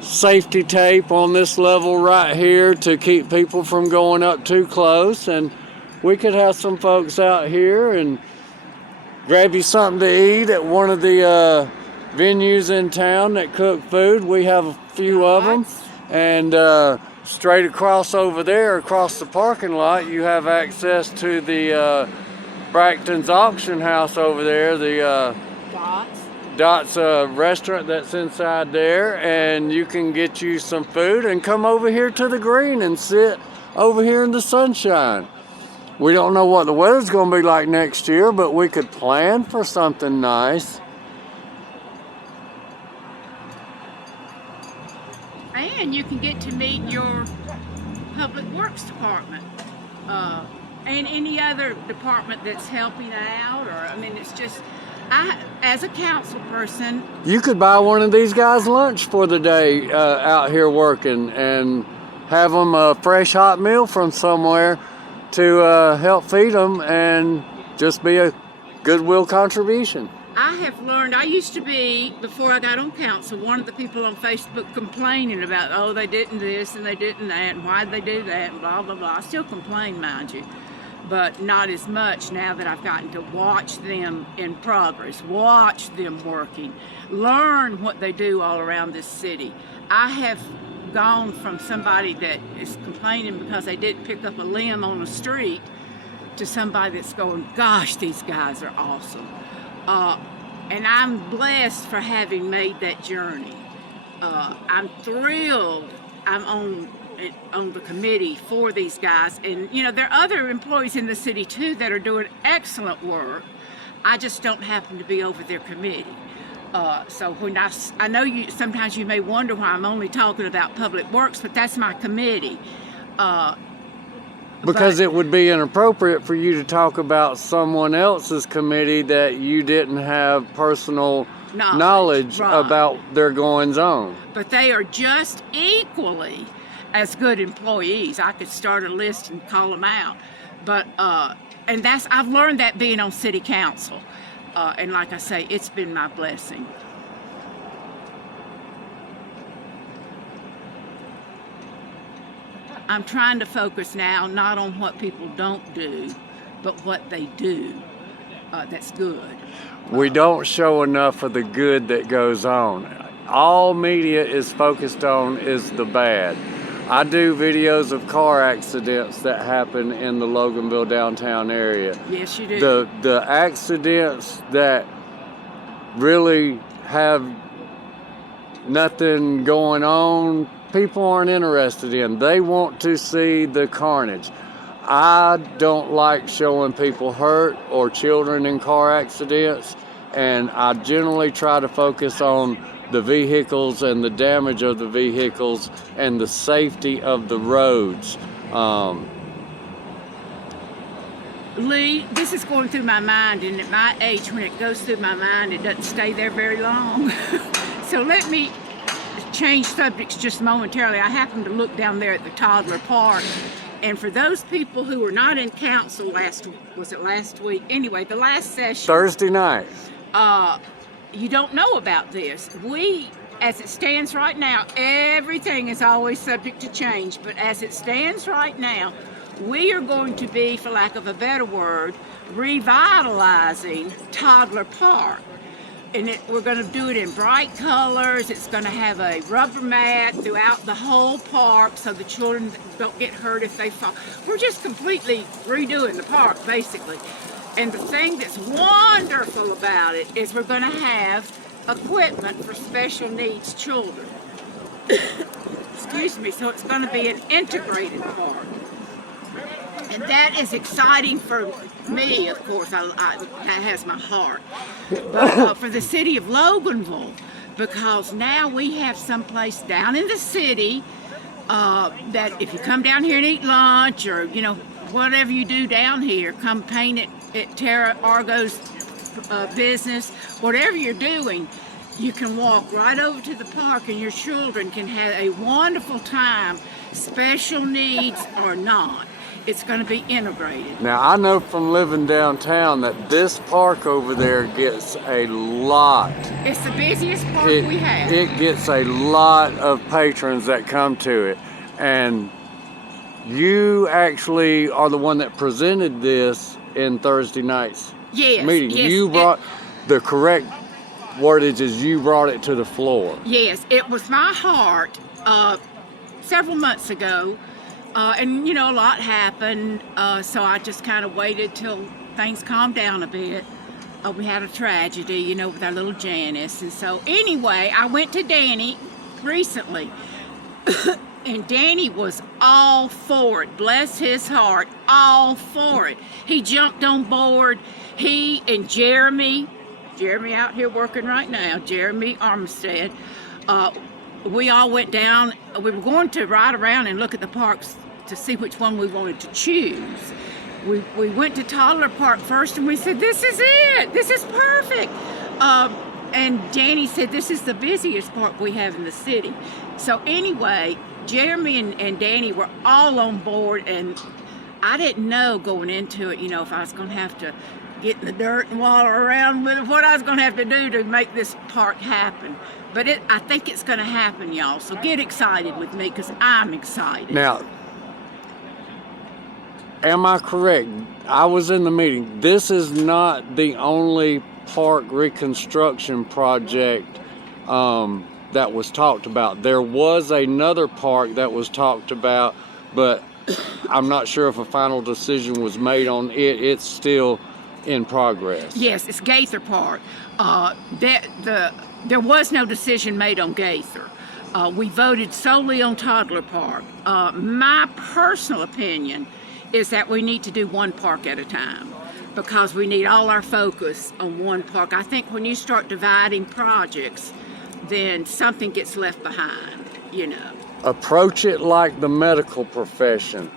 safety tape on this level right here to keep people from going up too close, and we could have some folks out here and grab you something to eat at one of the venues in town that cook food. We have a few of them, and straight across over there, across the parking lot, you have access to the Bracton's auction house over there, the Dot's restaurant that's inside there, and you can get you some food and come over here to the green and sit over here in the sunshine. We don't know what the weather's going to be like next year, but we could plan for something nice. And you can get to meet your public works department and any other department that's helping out, or I mean, it's just, as a council person, you could buy one of these guys lunch for the day out here working and have them a fresh hot meal from somewhere to help feed them and just be a goodwill contribution. I have learned, I used to be, before I got on council, one of the people on Facebook complaining about, oh, they didn't this and they didn't that, and why'd they do that, and blah, blah, blah. I still complain, mind you, but not as much now that I've gotten to watch them in progress, watch them working, learn what they do all around this city. I have gone from somebody that is complaining because they didn't pick up a limb on the street to somebody that's going, gosh, these guys are awesome. And I'm blessed for having made that journey. I'm thrilled I'm on the committee for these guys. And, you know, there are other employees in the city, too, that are doing excellent work. I just don't happen to be over their committee. So when I know sometimes you may wonder why I'm only talking about public works, but that's my committee. Because it would be inappropriate for you to talk about someone else's committee that you didn't have personal knowledge right. about their goings on. But they are just equally as good employees. I could start a list and call them out. But and I've learned that being on city council. And like I say, it's been my blessing. I'm trying to focus now not on what people don't do, but what they do that's good. We don't show enough of the good that goes on. All media is focused on is the bad. I do videos of car accidents that happen in the Loganville downtown area. Yes, you do. The accidents that really have nothing going on, people aren't interested in. They want to see the carnage. I don't like showing people hurt or children in car accidents, and I generally try to focus on the vehicles and the damage of the vehicles and the safety of the roads. Lee, this is going through my mind, and at my age, when it goes through my mind, it doesn't stay there very long. So let me change subjects just momentarily. I happened to look down there at the toddler park, and for those people who were not in council last week? Anyway, the last session. Thursday night. you don't know about this. As it stands right now, everything is always subject to change, but as it stands right now, we are going to be, for lack of a better word, revitalizing Toddler Park. And we're going to do it in bright colors. It's going to have a rubber mat throughout the whole park so the children don't get hurt if they fall. We're just completely redoing the park, basically. And the thing that's wonderful about it is we're going to have equipment for special needs children. Excuse me, so it's going to be an integrated park. And that is exciting for me, of course, that has my heart. But for the city of Loganville, because now we have someplace down in the city that if you come down here and eat lunch or, you know, whatever you do down here, come paint it at Tara Argo's business, whatever you're doing, you can walk right over to the park and your children can have a wonderful time, special needs or not. It's going to be integrated. Now, I know from living downtown that this park over there gets a lot. It's the busiest park we have. It gets a lot of patrons that come to it. And you actually are the one that presented this in Thursday night's meeting. Yes. You brought, the correct wordage is you brought it to the floor. Yes, it was my heart several months ago. And you know, a lot happened, so I just kind of waited till things calmed down a bit. We had a tragedy, you know, with our little Janice, and so anyway, I went to Danny recently, and Danny was all for it. Bless his heart, all for it. He jumped on board. He and Jeremy out here working right now, Jeremy Armstead. We all went down. We were going to ride around and look at the parks to see which one we wanted to choose. We went to Toddler Park first and we said, this is it. This is perfect. And Danny said, this is the busiest park we have in the city. So anyway, Jeremy and Danny were all on board, and I didn't know going into it, you know, if I was going to have to get in the dirt and waddle around with what I was going to have to do to make this park happen. But I think it's going to happen, y'all. So get excited with me, because I'm excited. Now, am I correct? I was in the meeting. This is not the only park reconstruction project that was talked about. There was another park that was talked about, but I'm not sure if a final decision was made on it. It's still in progress. Yes, it's Gaither Park. There was no decision made on Gaither. We voted solely on Toddler Park. My personal opinion is that we need to do one park at a time, because we need all our focus on one park. I think when you start dividing projects, then something gets left behind, you know. Approach it like the medical profession.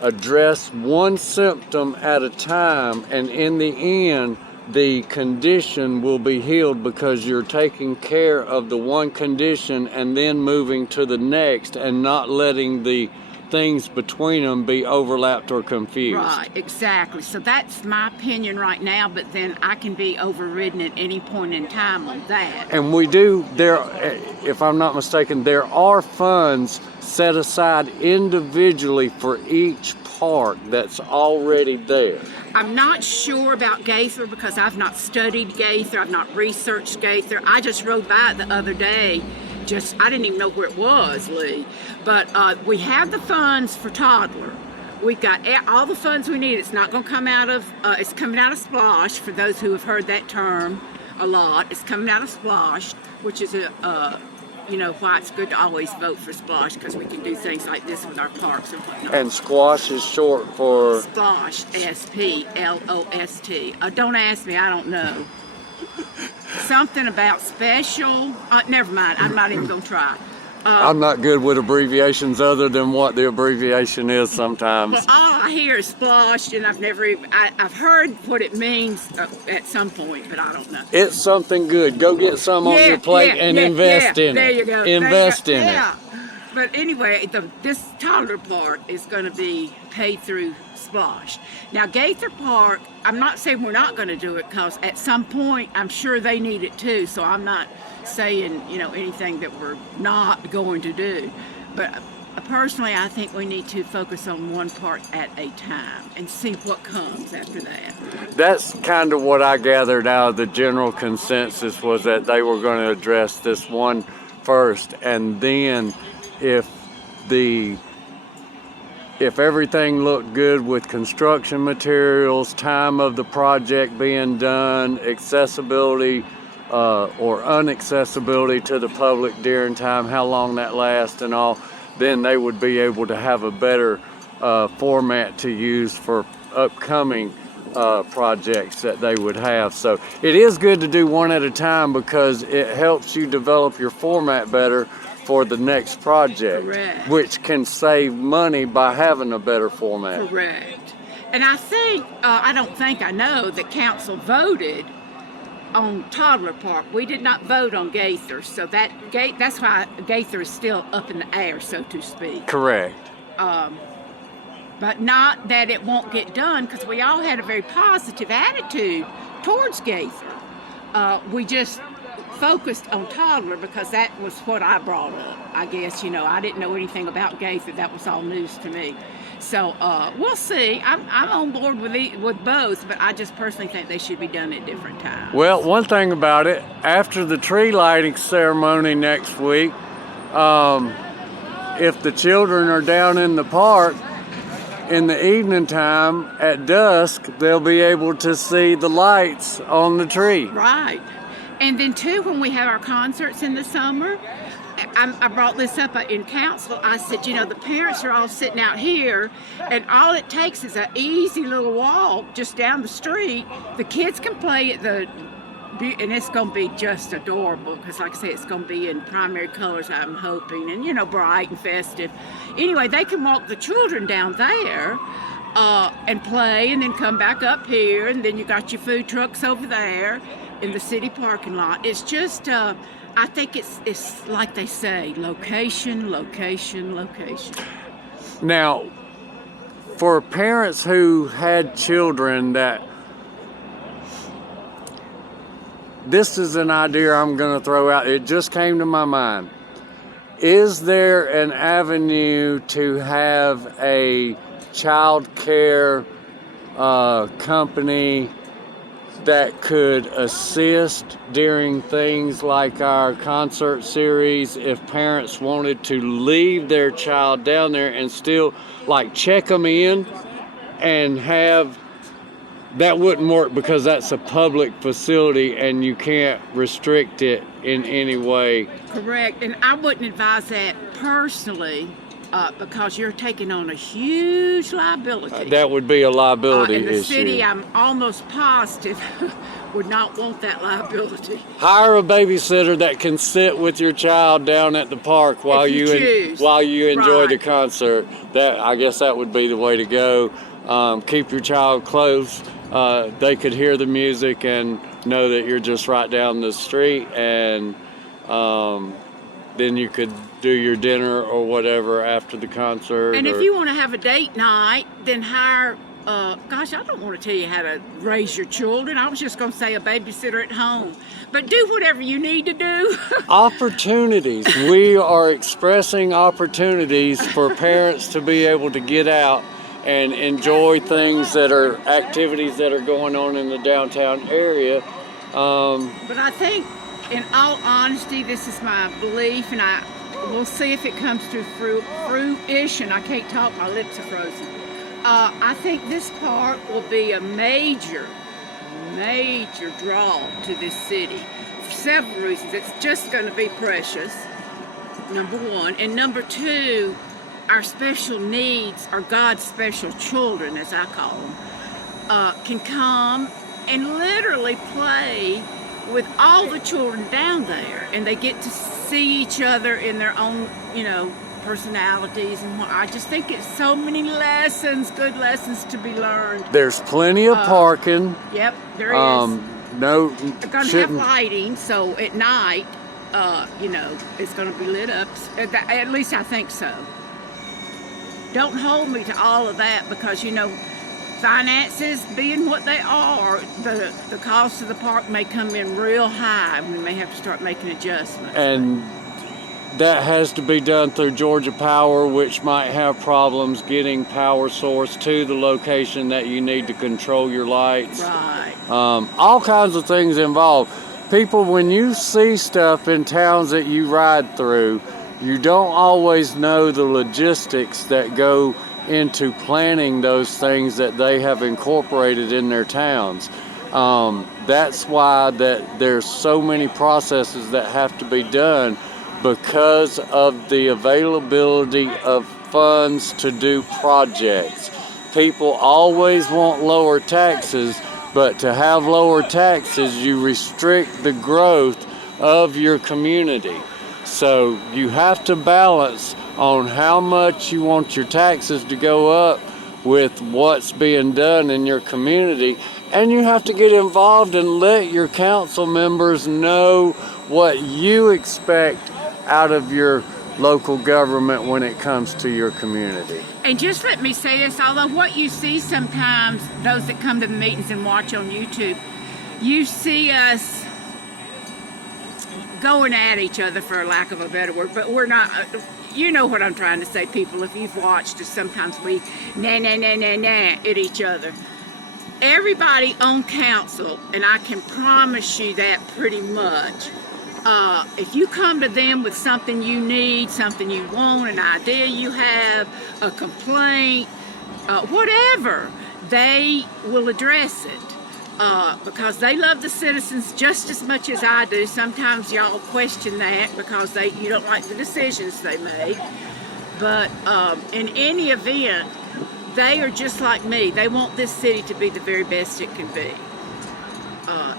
Address one symptom at a time, and in the end, the condition will be healed, because you're taking care of the one condition and then moving to the next, and not letting the things between them be overlapped or confused. Right, exactly. So that's my opinion right now, but then I can be overridden at any point in time on that. And we do, if I'm not mistaken, there are funds set aside individually for each park that's already there. I'm not sure about Gaither, because I've not studied Gaither, I've not researched Gaither. I just rode by it the other day. I didn't even know where it was, Lee. But we have the funds for Toddler. We've got all the funds we need. It's not going to come out of, it's coming out of Splosh, for those who have heard that term a lot. It's coming out of Splosh, which is you know, why it's good to always vote for Splosh, because we can do things like this with our parks and whatnot. And squash is short for? Splosh, S-P-L-O-S-T. Don't ask me, I don't know. Something about special, never mind, I'm not even going to try. I'm not good with abbreviations other than what the abbreviation is sometimes. Well, all I hear is Splosh, and I've heard what it means at some point, but I don't know. It's something good. Go get some on your plate and invest in it. There you go. Invest in it. But anyway, this toddler park is going to be paid through Splosh. Now, Gaither Park, I'm not saying we're not going to do it, because at some point I'm sure they need it too. So I'm not saying anything that we're not going to do. But personally, I think we need to focus on one park at a time and see what comes after that. That's kind of what I gathered out of the general consensus, was that they were going to address this one first, and then if everything looked good with construction materials, time of the project being done, accessibility or unaccessibility to the public during time, how long that lasts and all, then they would be able to have a better format to use for upcoming projects that they would have. So it is good to do one at a time, because it helps you develop your format better for the next project. Correct. Which can save money by having a better format. Correct. And I think, I know that council voted on Toddler Park. We did not vote on Gaither, so that's why Gaither is still up in the air, so to speak. Correct. But not that it won't get done, because we all had a very positive attitude towards Gaither. We just focused on Toddler because that was what I brought up. I guess, I didn't know anything about Gaither. That was all news to me. So we'll see. I'm on board with both, but I just personally think they should be done at different times. Well, one thing about it, after the tree lighting ceremony next week, if the children are down in the park in the evening time at dusk, they'll be able to see the lights on the tree. Right. And then too, when we have our concerts in the summer, I brought this up in council. I said, the parents are all sitting out here, and all it takes is an easy little walk just down the street. The kids can play at and it's going to be just adorable, because like I say, it's going to be in primary colors, I'm hoping, and bright and festive. Anyway, they can walk the children down there and play, and then come back up here, and then you got your food trucks over there in the city parking lot. It's just, I think it's like they say, location, location, location. Now, for parents who had children this is an idea I'm going to throw out. It just came to my mind. Is there an avenue to have a child care company that could assist during things like our concert series, if parents wanted to leave their child down there and still check them in and have? That wouldn't work, because that's a public facility and you can't restrict it in any way. Correct, and I wouldn't advise that personally, because you're taking on a huge liability. That would be a liability issue. And the city, I'm almost positive, would not want that liability. Hire a babysitter that can sit with your child down at the park while you enjoy the concert. I guess that would be the way to go. Keep your child close. They could hear the music and know that you're just right down the street, and then you could do your dinner or whatever after the concert. And if you want to have a date night, then hire, I don't want to tell you how to raise your children. I was just going to say a babysitter at home. But do whatever you need to do. Opportunities. We are expressing opportunities for parents to be able to get out and enjoy activities that are going on in the downtown area. But I think, in all honesty, this is my belief, and we'll see if it comes to fruition. I can't talk, my lips are frozen. I think this park will be a major draw to this city for several reasons. It's just going to be precious, number one. And number two, our special needs, or God's special children, as I call them, can come and literally play with all the children down there, and they get to see each other in their own, personalities. And I just think it's so many good lessons to be learned. There's plenty of parking. Yep, there is. No, They're going to have lighting, so at night, you know, it's going to be lit up. At least I think so. Don't hold me to all of that because, you know, finances being what they are, the cost of the park may come in real high. We may have to start making adjustments. And that has to be done through Georgia Power, which might have problems getting power source to the location that you need to control your lights. Right. All kinds of things involved. People, when you see stuff in towns that you ride through, you don't always know the logistics that go into planning those things that they have incorporated in their towns. That's why that there's so many processes that have to be done because of the availability of funds to do projects. People always want lower taxes, but to have lower taxes, you restrict the growth of your community. So you have to balance on how much you want your taxes to go up with what's being done in your community. And you have to get involved and let your council members know what you expect out of your local government when it comes to your community. And just let me say this, although what you see sometimes, those that come to the meetings and watch on YouTube, you see us going at each other, for lack of a better word, but we're not, you know what I'm trying to say, people, if you've watched us, sometimes we at each other. Everybody on council, and I can promise you that pretty much, if you come to them with something you need, something you want, an idea you have, a complaint, whatever, they will address it. Because they love the citizens just as much as I do. Sometimes y'all question that because you don't like the decisions they make. But in any event, they are just like me. They want this city to be the very best it can be.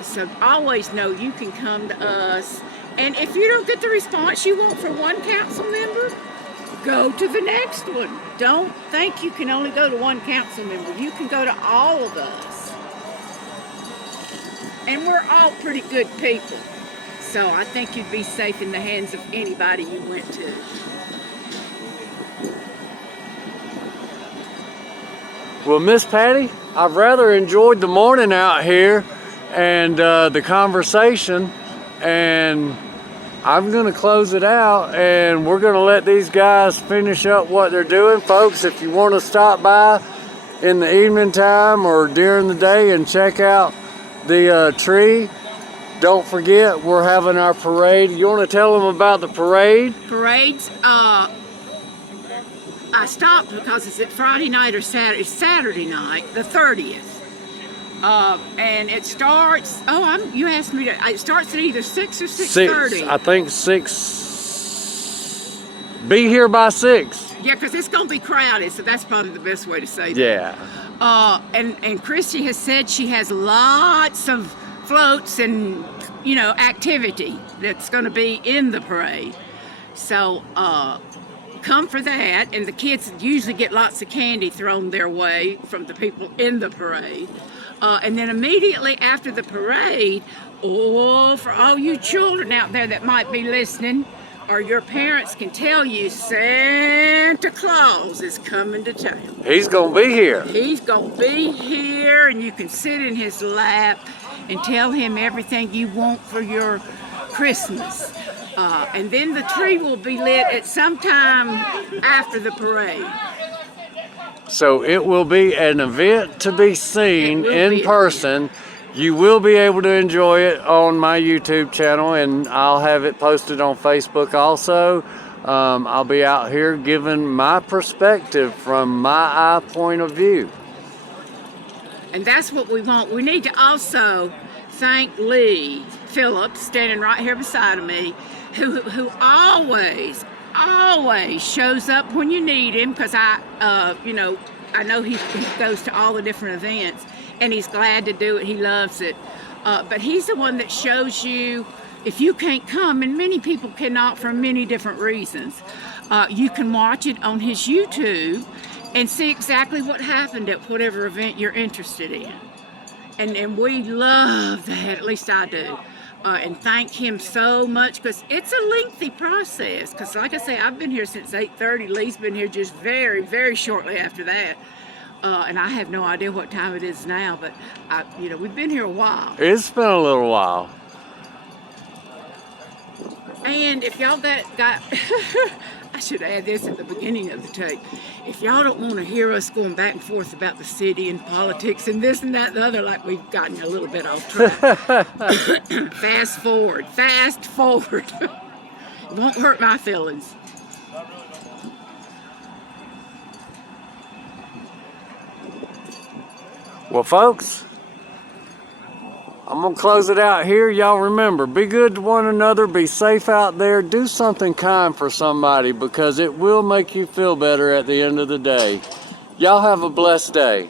So always know you can come to us. And if you don't get the response you want from one council member, go to the next one. Don't think you can only go to one council member. You can go to all of us. And we're all pretty good people. So I think you'd be safe in the hands of anybody you went to. Well, Miss Patty, I've rather enjoyed the morning out here and the conversation, and I'm going to close it out, and we're going to let these guys finish up what they're doing. Folks, if you want to stop by in the evening time or during the day and check out the tree, don't forget we're having our parade. You want to tell them about the parade? Parades, I stopped because it's at Friday night or Saturday. It's Saturday night, the 30th. And it starts, you asked me it starts at either 6 or 6:30. I think 6. Be here by 6. Yeah, because it's going to be crowded, so that's probably the best way to say that. Yeah. And Christy has said she has lots of floats and, you know, activity that's going to be in the parade. So come for that, and the kids usually get lots of candy thrown their way from the people in the parade. And then immediately after the parade, for all you children out there that might be listening, or your parents can tell you, Santa Claus is coming to town. He's going to be here. He's going to be here, and you can sit in his lap and tell him everything you want for your Christmas. And then the tree will be lit at some time after the parade. So it will be an event to be seen in person. You will be able to enjoy it on my YouTube channel, and I'll have it posted on Facebook also. I'll be out here giving my perspective from my eye point of view. And that's what we want. We need to also thank Lee Phillips, standing right here beside of me, who always shows up when you need him, because I know he goes to all the different events, and he's glad to do it. He loves it. But he's the one that shows you if you can't come, and many people cannot for many different reasons. You can watch it on his YouTube and see exactly what happened at whatever event you're interested in. And we love that, at least I do. and thank him so much, because it's a lengthy process. Because like I say, I've been here since 8:30. Lee's been here just very, very shortly after that. And I have no idea what time it is now, but we've been here a while. It's been a little while. And if y'all got I should add this at the beginning of the tape. If y'all don't want to hear us going back and forth about the city and politics and this and that and the other, like we've gotten a little bit off track, fast forward. It won't hurt my feelings. Well, folks, I'm going to close it out here. Y'all remember, be good to one another, be safe out there, do something kind for somebody, because it will make you feel better at the end of the day. Y'all have a blessed day.